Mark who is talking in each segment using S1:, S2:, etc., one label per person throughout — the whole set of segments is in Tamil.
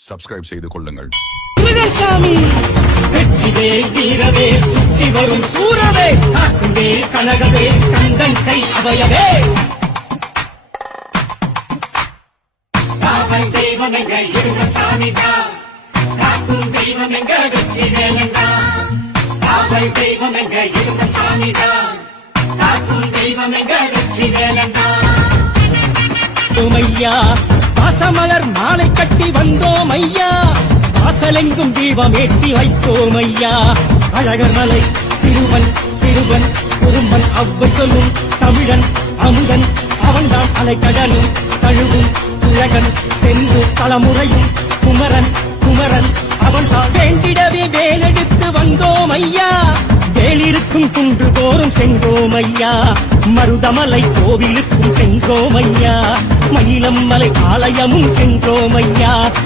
S1: சப்ஸ்கிரைப் செய்து கொள்ளுங்கள்.
S2: முருகசாமி வெற்றிவே வீரவே சுற்றி வரும் சூரவே காக்குவே கனகவே கந்தன் கை அவையவே. காவல் தெய்வம் எங்க இருமசாமி தான் காக்கும் தெய்வம் எங்க வெற்றி வேலந்தான் காவல் தெய்வம் எங்க இருமசாமி தான் காக்கும் தெய்வம் எங்க வெற்றி வேலந்தான் ஐயா பாசமலர் மாலை கட்டி வந்தோம் ஐயா வாசலெங்கும் தீபம் ஏற்றி வைத்தோம் ஐயா அழகர் மலை சிறுவன் சிறுவன் குறும்பன் அவ்வை சொல்லும் தமிழன் அமுதன் அவன்தான் அலைக்கடலும் தழுவும் உலகன் சென்று தலைமுறையும் குமரன் குமரன் அவன்தான். வேண்டிடவே வேலெடுத்து வந்தோம் ஐயா வேலிருக்கும் குன்று தோறும் செங்கோமையா. மருதமலை கோவிலுக்கும் செங்கோமையா. மயிலம்மலை ஆலயமும் சென்றோம்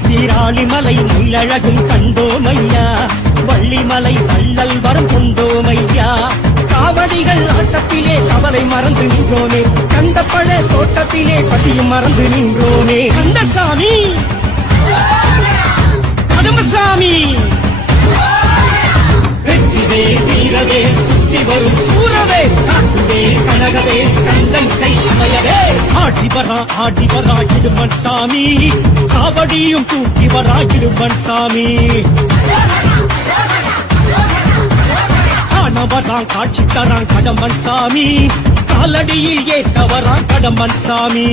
S2: வீராளிமலை மயிலழகும் கண்டோமையா. வள்ளிமலை வள்ளல் வரம் கொண்டோமையா. காவடிகள் ஆட்டத்திலே கவலை மறந்து நின்றோமே. கந்த பழ தோட்டத்திலே பசியும் மறந்து நின்றோமே. கந்தசாமி! கதம்பசாமி வெற்றிவே வீரவே சுற்றி வரும் சூரவே காக்குவே கனகவே கந்தன் கை அமையவே. ஆடி வரா ஆடி வரா இடுமன் சாமி. காவடியும் தூக்கி வரா இடுமன் சாமி. காணவரான் காட்சி தரான் கடம்பன் சாமி. காலடியில் ஏற்றவரான் கடம்பன் சாமி.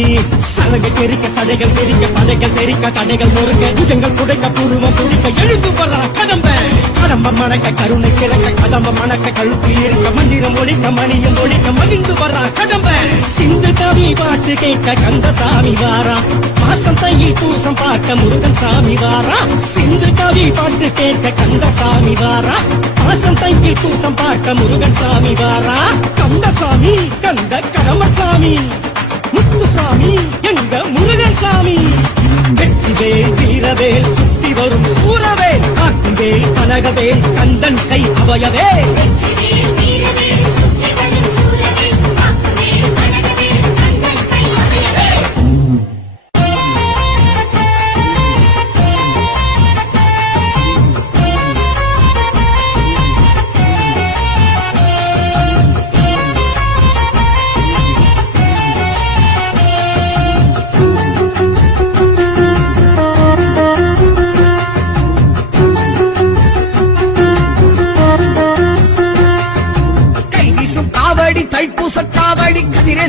S2: சலகை தெரிக்க சடைகள் தெரிக்க படைகள் தெரிக்க தடைகள் முறுக்க புஜங்கள் புடைக்க பூர்வம் குடிக்க எழுந்து வரா கடம்பன் கரம்ப மணக்க கருணை கிழக்க கதம்ப மணக்க கழுத்து இருக்க மந்திரம் ஒழிக்க மணியம் ஒழிக்க மகிழ்ந்து வரா கடம்ப சிந்து கவி பாட்டு கேட்க கந்த சாமி வாரா. மாசம் தையில் பூசம் பார்க்க முருகன் சாமி வாரா. சிந்து கவி பாட்டு கேட்க கந்த சாமி வாரா. மாசம் தையில் பூசம் பார்க்க முருகன் சாமி வாரா. கந்த சாமி கந்த கடமசாமி முத்துசாமி எங்க முருகன் சாமி. வெற்றிவேல் வீரவேல் சுற்றி வரும் சூரவே காட்டுவேல் கனகவே கந்தன் கை அவையவே.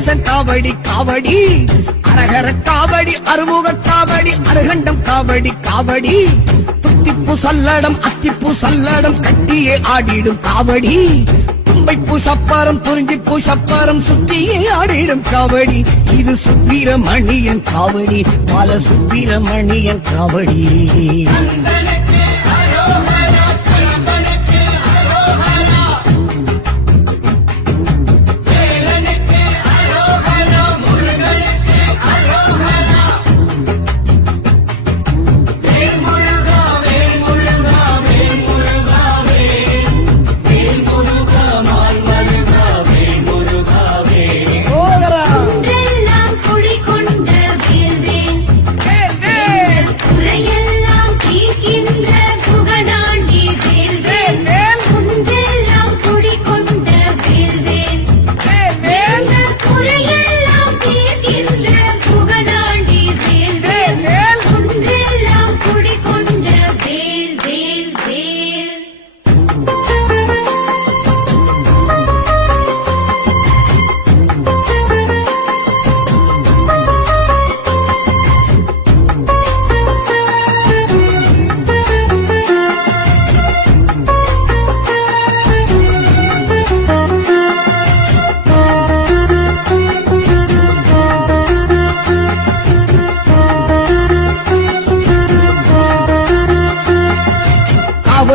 S3: காவடி காவடி காவடி. அரகர காவடி அறுமுக காவடி அருகண்டம் காவடி காவடி. துத்திப்பு சல்லடம் அத்திப்பு சல்லடம் கட்டியே ஆடிடும் காவடி. தும்பைப்பூ சப்பாரம் குறிஞ்சிப்பூ சப்பாரம் சுத்தியே ஆடிடும் காவடி. இது சுப்பிரமணியன் காவடி பல சுப்பிரமணியன் காவடி.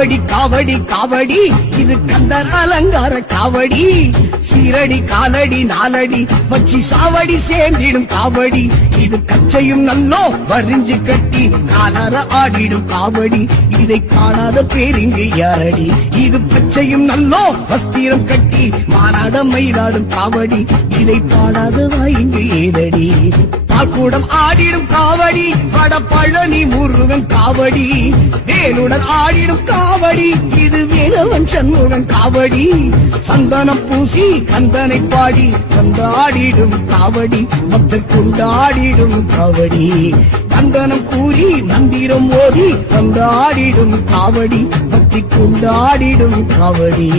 S3: காவடி காவடி காவடி. இது கந்தர் அலங்கார காவடி. சீரடி காலடி நாலடி. வச்சி சாவடி சேர்ந்திடும் காவடி. இது கச்சையும் நல்லோ வரிஞ்சு கட்டி காலர ஆடிடும் காவடி. இதை காணாத பேரிங்கு யாரடி? இது பச்சையும் நல்லோ வஸ்திரம் கட்டி மாறாட மயிலாடும் காவடி. இதை பாடாத வாயிங்கு ஏதடி? பால்கூடம் ஆடிடும் காவடி வட பழனி முருகன் காவடி. வேலுடன் ஆடிடும் காவடி இது வேலவன் சண்முகன் காவடி. சந்தனம் பூசி கந்தனை பாடி வந்தாடிடும் காவடி பக்தர் கொண்டாடிடும் காவடி. கந்தனம் கூறி மந்திரம் ஓதி வந்தாடிடும் காவடி பக்தி கொண்டாடிடும் காவடி.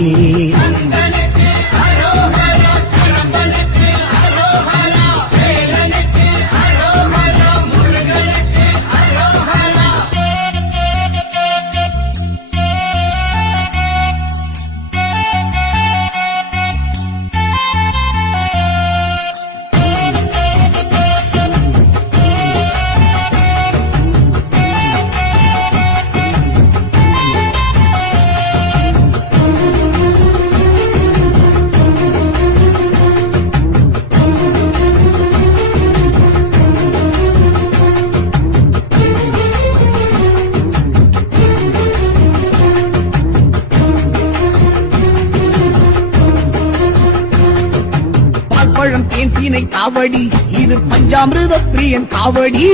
S3: பஞ்சாமிருத பிரியன் காவடி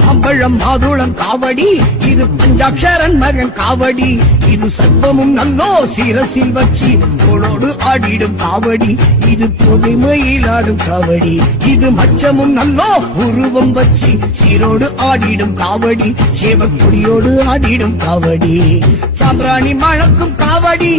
S3: மாம்பழம் மாதுளம் காவடி இது பஞ்சாட்சரன் மகன் காவடி. இது சர்வமும் நல்லோ சிரசில் வச்சி தோளோடு ஆடிடும் காவடி. இது பொதுமையில் ஆடும் காவடி. இது மச்சமும் நல்லோ உருவம் வச்சி சீரோடு ஆடிடும் காவடி. சேவக்குடியோடு ஆடிடும் காவடி. சாம்பிராணி மணக்கும் காவடி.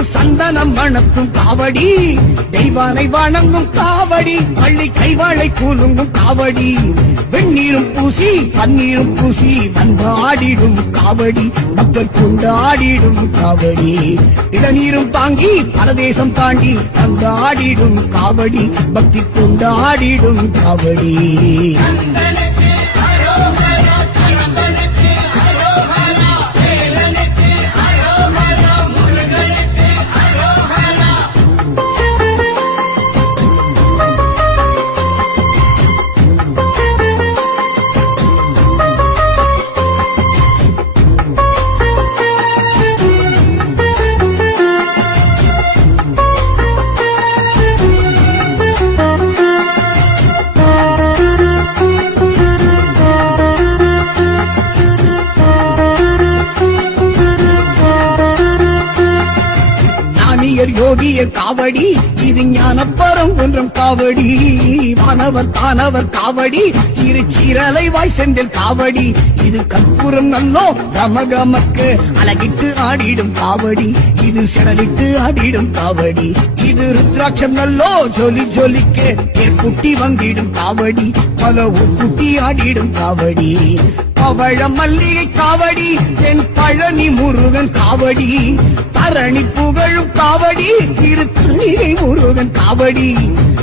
S3: இது சந்தனம் வணக்கும் காவடி. தெய்வானை வணங்கும் காவடி. பள்ளி கைவாளை கூலுங்கும் காவடி. வெந்நீரும் பூசி பன்னீரும் பூசி வந்து ஆடிடும் காவடி. பக்தர் கொண்டாடிடும் காவடி. இளநீரும் தாங்கி பரதேசம் தாண்டி வந்து ஆடிடும் காவடி. பக்தி கொண்டு ஆடிடும் காவடி. யோகியர் காவடி இது ஞானப்பரம் ஒன்றும் காவடி. வானவர் தானவர் காவடி இரு சீரலை வாய் செந்தில் காவடி. இது கற்பூரம் நல்லோ கமகமக்கு அழகிட்டு ஆடிடும் காவடி. இது செடலிட்டு ஆடிடும் காவடி. இது ருத்ராட்சம் நல்லோ ஜொலி ஜொலிக்கு குட்டி வந்திடும் காவடி. பல குட்டி ஆடிடும் காவடி. பவழ மல்லிகை காவடி தென் பழனி முருகன் காவடி. தரணி புகழும் காவடி திருத்தணிகை முருகன் காவடி.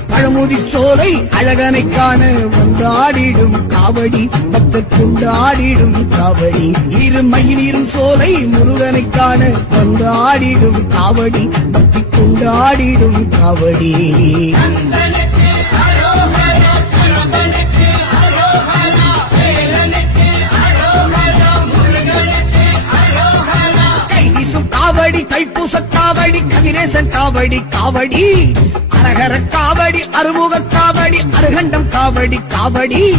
S3: பழமுதி சோலை அழகனை காண வந்தாடிடும் காவடி. பக்தர் கொண்டாடிடும் காவடி. இரு மயிலிரும் சோலை முருகனை காண வந்தாடிடும் காவடி. பக்தி கொண்டாடிடும் காவடி. காவடி கதிரேசன் காவடி காவடி. அரகர காவடி அறுமுக காவடி அருகண்டம் காவடி காவடி.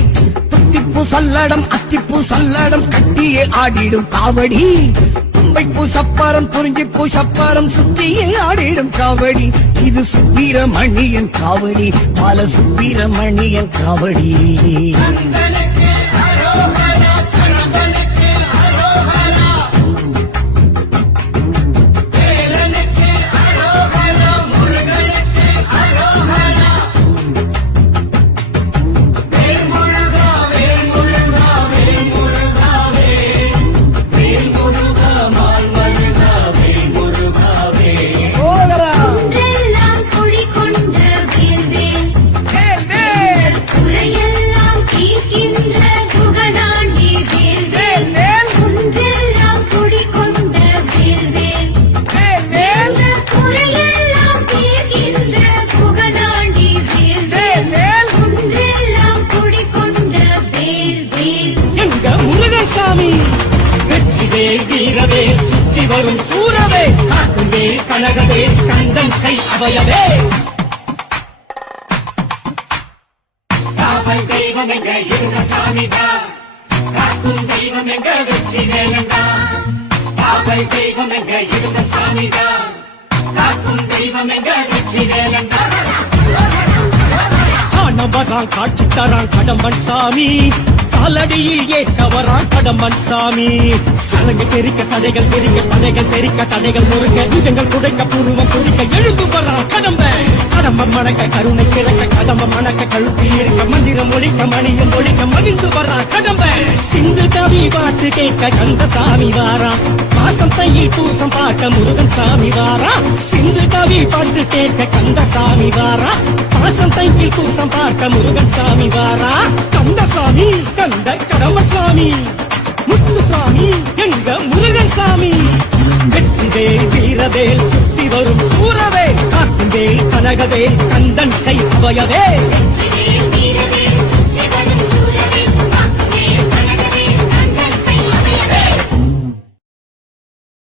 S3: துத்திப்பு சல்லடம் அத்திப்பு சல்லடம் கட்டியே ஆடிடும் காவடி. தும்பைப்பூ சப்பாரம் குறிஞ்சிப்பூ சப்பாரம் சுற்றியே ஆடிடும் காவடி. இது சுப்பீரமணியன் காவடி பால சுப்பீரமணியன் காவடி.
S2: சுற்றி வரும் சூரவே காட்டுவே கனகவே கந்தன் கை அவயவே. காவல் தெய்வம் எங்க இருந்த சாமிதா காக்கும் தெய்வம் எங்க வெற்றி வேலண்டா காவல் தெய்வம் எங்க இருந்த சாமிதா காக்கும் தெய்வம் எங்க வெற்றி வேலண்டா ஆனவரான் காட்சி தரான் கடம்பன் சாமி. காலடியில் ஏற்றவரா கடம்பன் சாமி. சடங்கு தெரிக்க சதைகள் தெரிக்க பதைகள் தெரிக்க தடைகள் முறுக்க புஜங்கள் குடைக்க புருவம் குடிக்க எழுந்து வரா கடம்ப கடம்ப மணக்க கருணை கிழக்க கடம்பம் மணக்க கழுத்து இருக்க மந்திரம் ஒழிக்க மணியம் ஒழிக்க மகிழ்ந்து வரா கடம்ப சிந்து கவி பாட்டு கேட்க கந்த சாமி வாரா. மாசம் தையில் பூசம் பார்க்க முருகன் சாமி வாரா. சிந்து கவி பாட்டு கேட்க கந்த சாமி வாரா. மாசம் தையில் பூசம் பார்க்க முருகன் சாமி வாரா. கந்த சாமி வந்த கடம்பன் சாமி முத்துசாமி எங்க முருகன் சாமி. வெற்றிவேல் வீரவேல் சுத்தி வரும் சூரவே காட்டுவேல் கனகவேல் கந்தன் கை அவையவே.
S4: வெற்றி